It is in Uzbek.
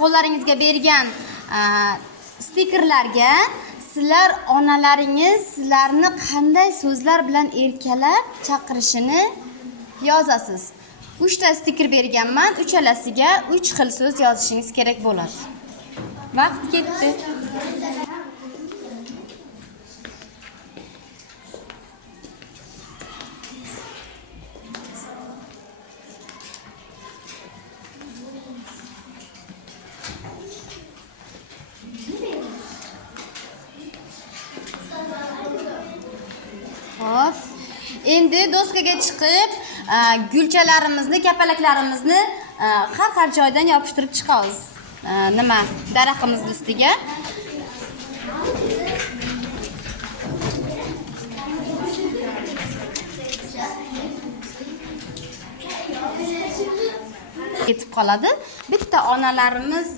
qo'llaringizga bergan stikerlarga sizlar onalaringiz sizlarni qanday so'zlar bilan erkalab chaqirishini yozasiz. 3 ta stiker berganman, uchalasiga 3 xil so'z yozishingiz kerak bo'ladi. Vaqt ketdi. Xo'p. Endi doskaga chiqib, gulchalarimizni, kapalaklarimizni har joydan yopishtirib chiqamiz. Nima? Daraxtimiz ustiga. Ketib qoladi. Bitta onalarimiz